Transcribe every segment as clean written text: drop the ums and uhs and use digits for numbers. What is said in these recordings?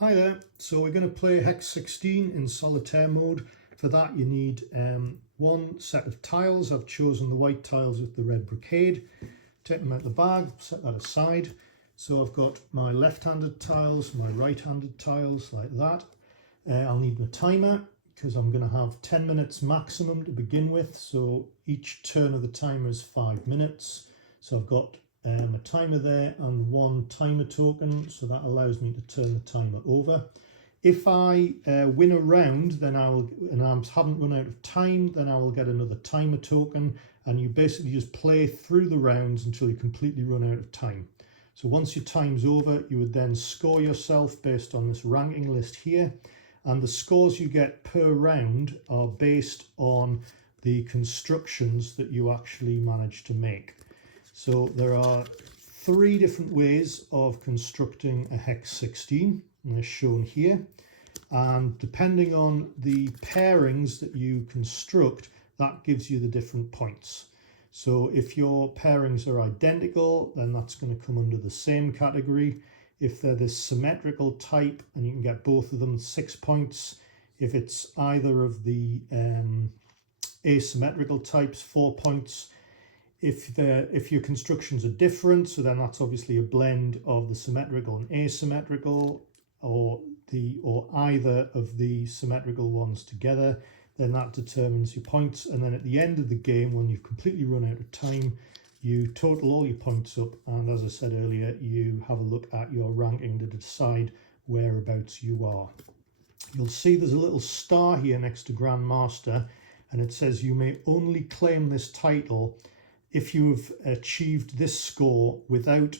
Hi there, so we're going to play Hex 16 in Solitaire mode. For that you need one set of tiles. I've chosen the white tiles with the red brocade. Take them out of the bag, set that aside. So I've got my left-handed tiles, my right-handed tiles like that. I'll need my timer because I'm going to have 10 minutes maximum to begin with. So each turn of the timer is 5 minutes. So I've got a timer there and one timer token, so that allows me to turn the timer over. If I win a round, then I haven't run out of time, then I will get another timer token, and you basically just play through the rounds until you completely run out of time. So once your time's over, you would then score yourself based on this ranking list here, and the scores you get per round are based on the constructions that you actually manage to make. So there are 3 different ways of constructing a Hex 16, and they're shown here. And depending on the pairings that you construct, that gives you the different points. So if your pairings are identical, then that's going to come under the same category. If they're this symmetrical type, and you can get both of them, 6 points. If it's either of the asymmetrical types, 4 points. If your constructions are different, so then that's obviously a blend of the symmetrical and asymmetrical, or either of the symmetrical ones together, then that determines your points. And then at the end of the game, when you've completely run out of time, you total all your points up, and as I said earlier, you have a look at your ranking to decide whereabouts you are. You'll see there's a little star here next to Grandmaster, and it says you may only claim this title if you've achieved this score without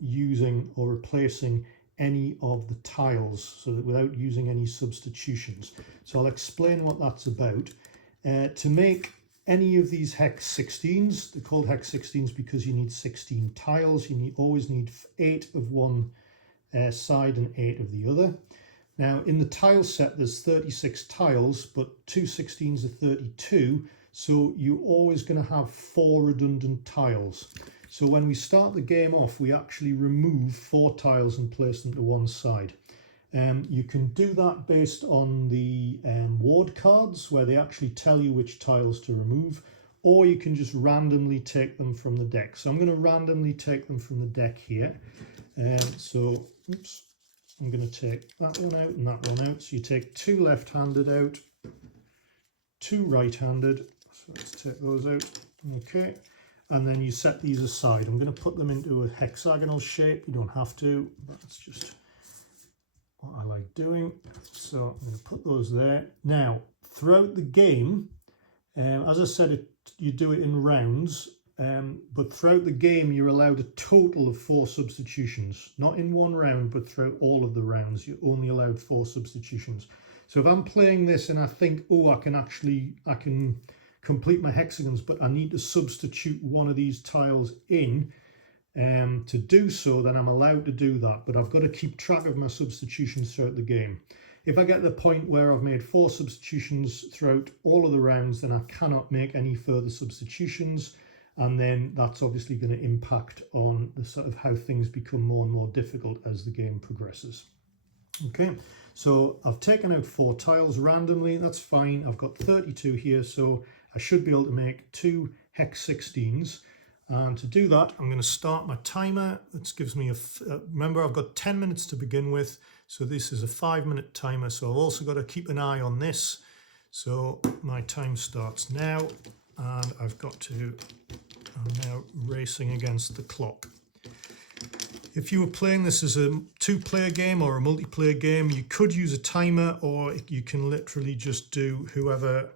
using or replacing any of the tiles, so that without using any substitutions. So I'll explain what that's about. To make any of these Hex 16s, they're called Hex 16s because you need 16 tiles. You always need 8 of one side and 8 of the other. Now in the tile set there's 36 tiles, but 2 16s are 32. So you're always going to have 4 redundant tiles. So when we start the game off, we actually remove 4 tiles and place them to one side. You can do that based on the ward cards, where they actually tell you which tiles to remove, or you can just randomly take them from the deck. So I'm going to randomly take them from the deck here. So I'm going to take that one out and that one out. So you take 2 left-handed out, 2 right-handed. So let's take those out. Okay. And then you set these aside. I'm going to put them into a hexagonal shape. You don't have to, but that's just what I like doing. So I'm going to put those there. Now, throughout the game, as I said, you do it in rounds, but throughout the game, you're allowed a total of 4 substitutions. Not in one round, but throughout all of the rounds, you're only allowed 4 substitutions. So if I'm playing this and I think, oh, I can complete my hexagons, but I need to substitute one of these tiles in to do so, then I'm allowed to do that. But I've got to keep track of my substitutions throughout the game. If I get to the point where I've made 4 substitutions throughout all of the rounds, then I cannot make any further substitutions. And then that's obviously going to impact on the sort of how things become more and more difficult as the game progresses. Okay, so I've taken out 4 tiles randomly. That's fine. I've got 32 here, so I should be able to make 2 Hex 16s. And to do that, I'm going to start my timer. This gives me remember, I've got 10 minutes to begin with. So this is a 5-minute timer. So I've also got to keep an eye on this. So my time starts now, and I'm now racing against the clock. If you were playing this as a 2-player game or a multiplayer game, you could use a timer, or you can literally just do whoever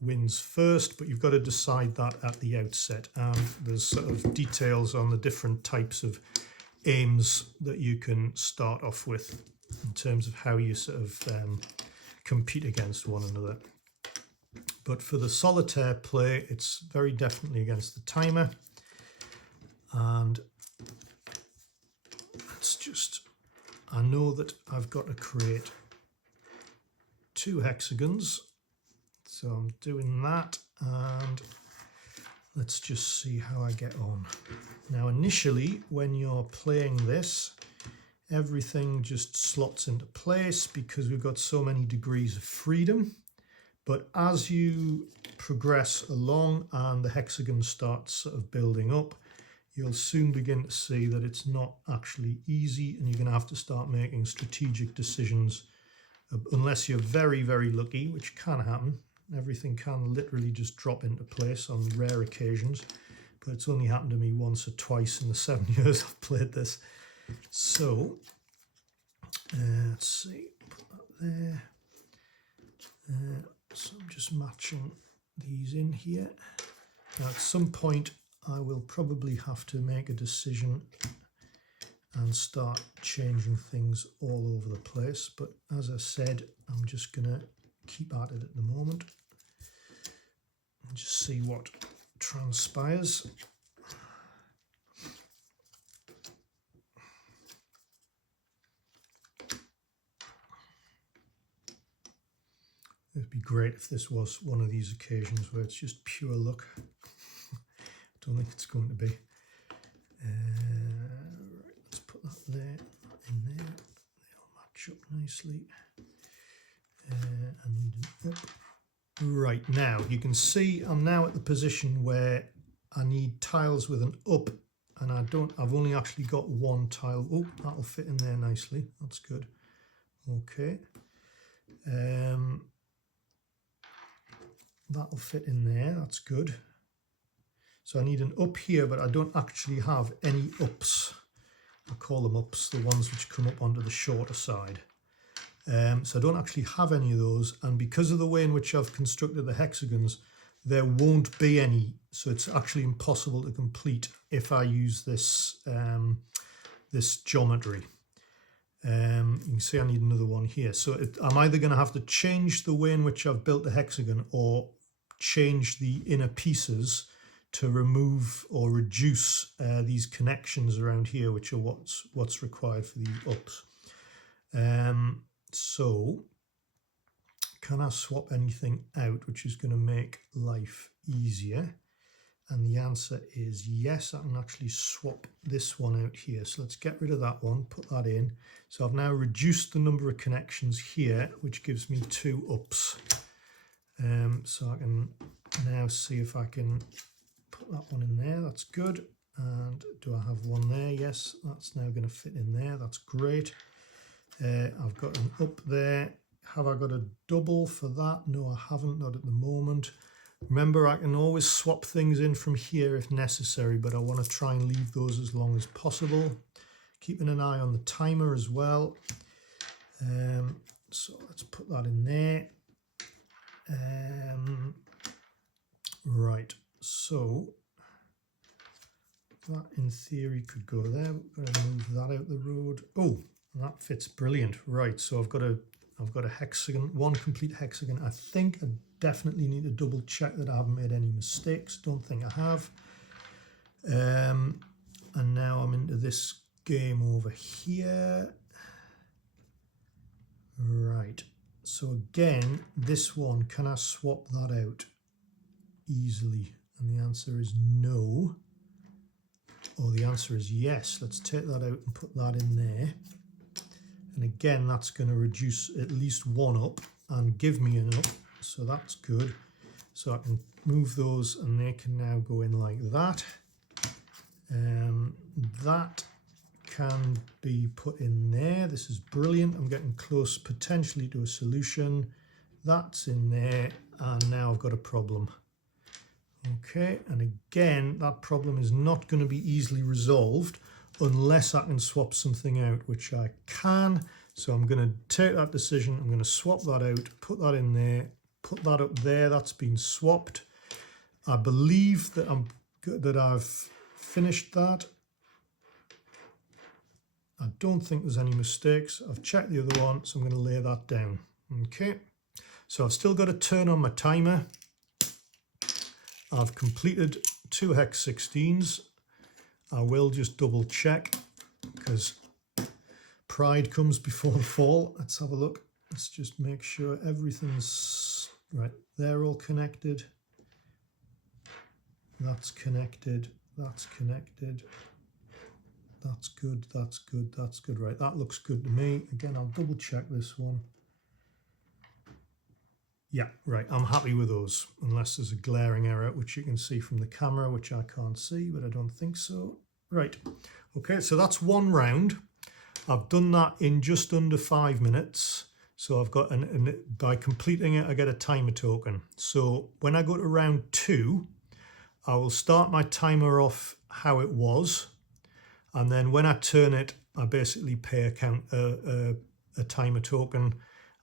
wins first, but you've got to decide that at the outset. And there's sort of details on the different types of aims that you can start off with in terms of how you sort of compete against one another. But for the solitaire play, it's very definitely against the timer. And I know that I've got to create 2 hexagons, so I'm doing that, and let's just see how I get on. Now initially, when you're playing this, everything just slots into place because we've got so many degrees of freedom. But as you progress along and the hexagon starts sort of building up, you'll soon begin to see that it's not actually easy, and you're going to have to start making strategic decisions unless you're very, very lucky, which can happen. Everything can literally just drop into place on rare occasions, but it's only happened to me once or twice in the 7 years I've played this. So let's see, put that there. So I'm just matching these in here. Now at some point I will probably have to make a decision and start changing things all over the place, but as I said, I'm just gonna keep at it at the moment and just see what transpires. It'd be great if this was one of these occasions where it's just pure luck. Don't think it's going to be. Right, let's put that there, in there. They'll match up nicely. I need an up. Right, now you can see I'm now at the position where I need tiles with an up, and I've only actually got one tile. Oh, that'll fit in there nicely. That's good. Okay. That'll fit in there. That's good. So I need an up here, but I don't actually have any ups. I call them ups, the ones which come up onto the shorter side. So I don't actually have any of those, and because of the way in which I've constructed the hexagons, there won't be any. So it's actually impossible to complete if I use this this geometry. You can see I need another one here. So I'm either going to have to change the way in which I've built the hexagon, or change the inner pieces to remove or reduce these connections around here, which are what's required for the ups. So can I swap anything out which is going to make life easier? And the answer is yes, I can actually swap this one out here. So let's get rid of that one, put that in. So I've now reduced the number of connections here, which gives me 2 ups. So I can now see if I can put that one in there. That's good. And do I have one there? Yes, that's now going to fit in there. That's great. I've got an up there. Have I got a double for that? No, I haven't, not at the moment. Remember, I can always swap things in from here if necessary, but I want to try and leave those as long as possible. Keeping an eye on the timer as well. So let's put that in there. Right, so that in theory could go there. We're going to move that out the road. Oh, that fits brilliant. Right, so I've got a hexagon, one complete hexagon. I think I definitely need to double check that I haven't made any mistakes. Don't think I have. And now I'm into this game over here. Right, so again, this one, can I swap that out easily? And the answer is no. Or the answer is yes. Let's take that out and put that in there. And again, that's going to reduce at least 1 up and give me an up. So that's good. So I can move those and they can now go in like that. That can be put in there. This is brilliant. I'm getting close potentially to a solution. That's in there. And now I've got a problem. Okay, and again, that problem is not going to be easily resolved unless I can swap something out, which I can. So I'm going to take that decision, I'm going to swap that out, put that in there, put that up there. That's been swapped. I believe that I've finished that. I don't think there's any mistakes. I've checked the other one, so I'm going to lay that down. Okay, so I've still got to turn on my timer. I've completed 2 Hex16s. I will just double check because pride comes before the fall. Let's have a look. Let's just make sure everything's right. They're all connected. That's connected. That's connected. that's good, that's good, that's good. Right, that looks good to me. Again, I'll double check this one. Yeah, right, I'm happy with those, unless there's a glaring error, which you can see from the camera, which I can't see, but I don't think so. Right, okay, so that's one round. I've done that in just under 5 minutes. So I've got, by completing it, I get a timer token. So when I go to round 2, I will start my timer off how it was. And then when I turn it, I basically pay a timer token.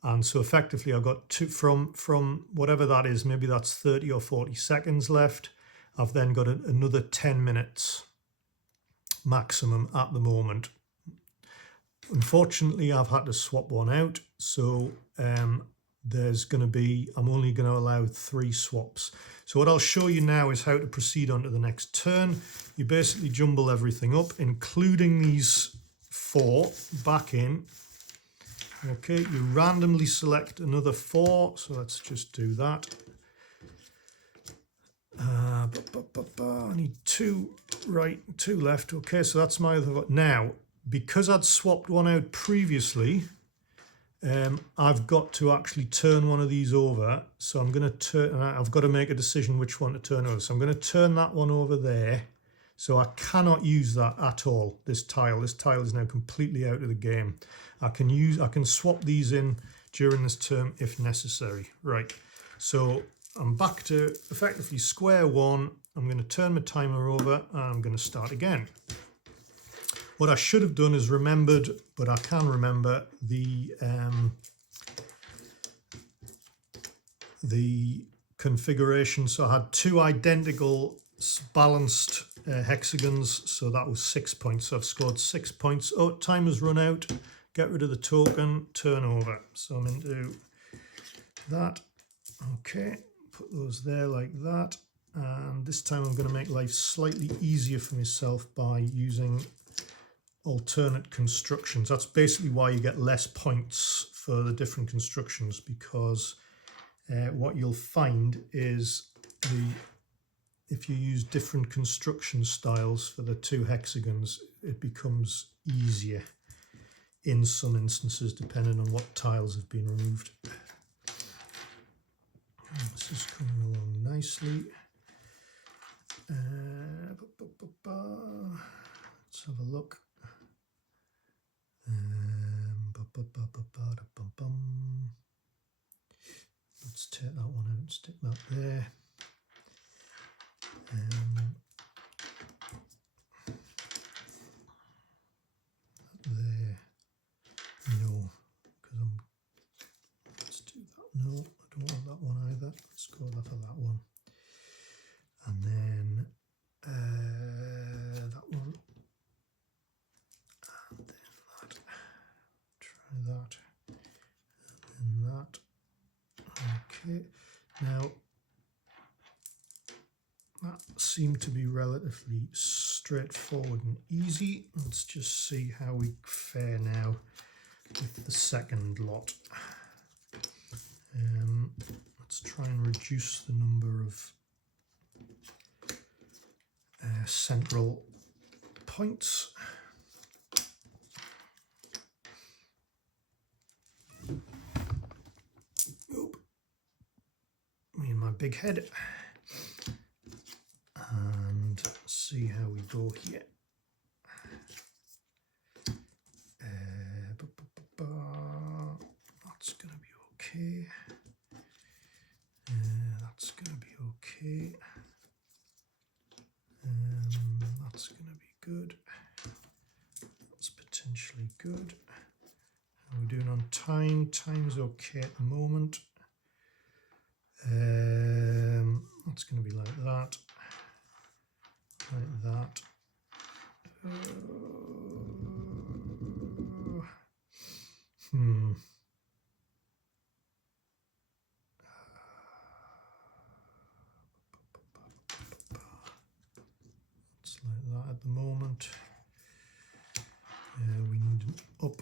And so effectively I've got from whatever that is, maybe that's 30 or 40 seconds left. I've then got another 10 minutes maximum at the moment. Unfortunately, I've had to swap one out. So there's going to be, I'm only going to allow 3 swaps. So what I'll show you now is how to proceed on to the next turn. You basically jumble everything up, including these 4 back in. Okay, you randomly select another 4, so let's just do that. I need 2 right, 2 left. Okay, so that's my other. Now, because I'd swapped one out previously, I've got to actually turn one of these over. So I'm going to turn, I've got to make a decision which one to turn over. So I'm going to turn that one over there. So I cannot use that at all, this tile. This tile is now completely out of the game. I can swap these in during this turn if necessary. Right, so I'm back to effectively square one. I'm going to turn my timer over and I'm going to start again. What I should have done is remembered, but I can remember the configuration. So I had 2 identical balanced hexagons, so that was 6 points. So I've scored 6 points. Oh, timer's run out. Get rid of the token, turn over. So I'm into that. Okay, put those there like that. And this time I'm going to make life slightly easier for myself by using alternate constructions. That's basically why you get less points for the different constructions, because what you'll find is if you use different construction styles for the 2 hexagons, it becomes easier in some instances, depending on what tiles have been removed. This is coming along nicely. Let's have a look. Let's take that one out and stick that there. There. No, because let's do that. No, I don't want that one either. Let's go for that one. And then that one. And then that. Try that. And then that. Okay. Now, that seemed to be relatively straightforward and easy. Let's just see how we fare now with the second lot. Let's try and reduce the number of central points. Oop. Me and my big head. And see how we go here. That's going to be okay. That's going to be okay. That's going to be good. That's potentially good. How are we doing on time? Time's okay at the moment. That's going to be like that. Like that. It's like that at the moment. We need an up.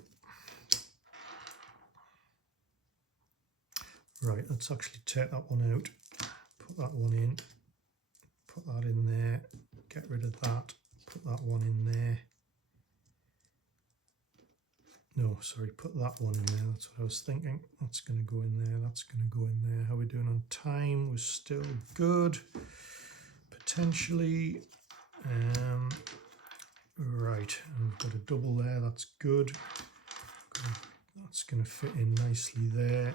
Right, let's actually take that one out. Put that one in. Put that in there. Get rid of that. Put that one in there. no, sorry, put that one in there. That's what I was thinking. That's going to go in there. That's going to go in there. How are we doing on time? We're still good. Potentially. Right, and we've got a double there. That's good. That's going to fit in nicely there.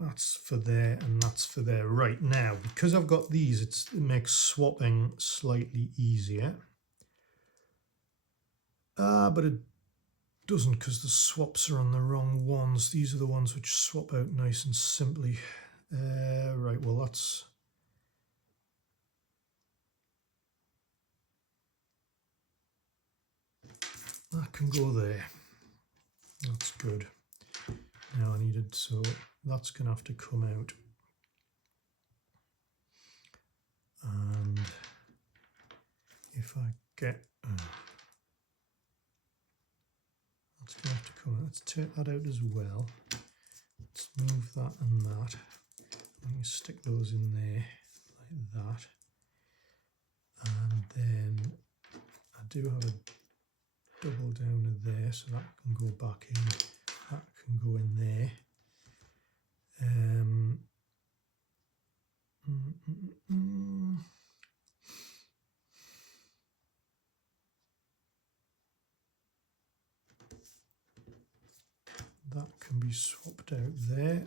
That's for there and that's for there. Right, now, because I've got these, it makes swapping slightly easier. But it doesn't, because the swaps are on the wrong ones. These are the ones which swap out nice and simply. Right, well, that can go there. That's good. Now I needed, so that's going to have to come out. And if I get, that's going to have to come out. Let's take that out as well. Let's move that and that. I'm going to stick those in there like that. And then I do have a double down there, so that can go back in. That can go in there. That can be swapped out there.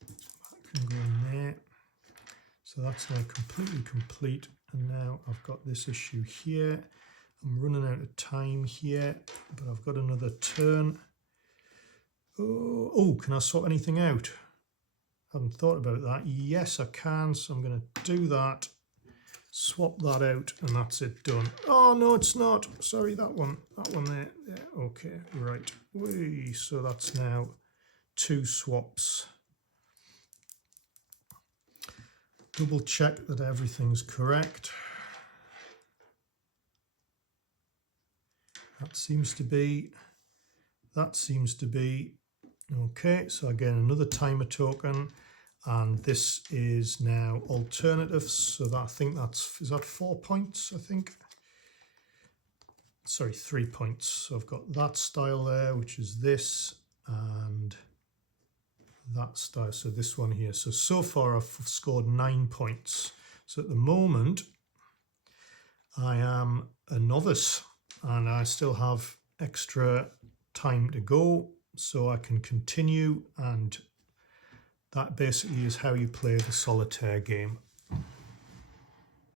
That can go in there. So that's now completely complete. And now I've got this issue here. I'm running out of time here, but I've got another turn. Oh, can I swap anything out? I haven't thought about that. Yes, I can. So I'm going to do that. Swap that out, and that's it done. Oh, no, it's not. Sorry, that one there. Yeah, okay, right. Whee. So that's now 2 swaps. Double check that everything's correct. That seems to be. Okay, so again, another timer token. And this is now alternatives. So that, I think is that 4 points, I think? Sorry, 3 points. So I've got that style there, which is this, and that style. So this one here. So far I've scored 9 points. So at the moment, I am a novice and I still have extra time to go. So I can continue, and that basically is how you play the solitaire game.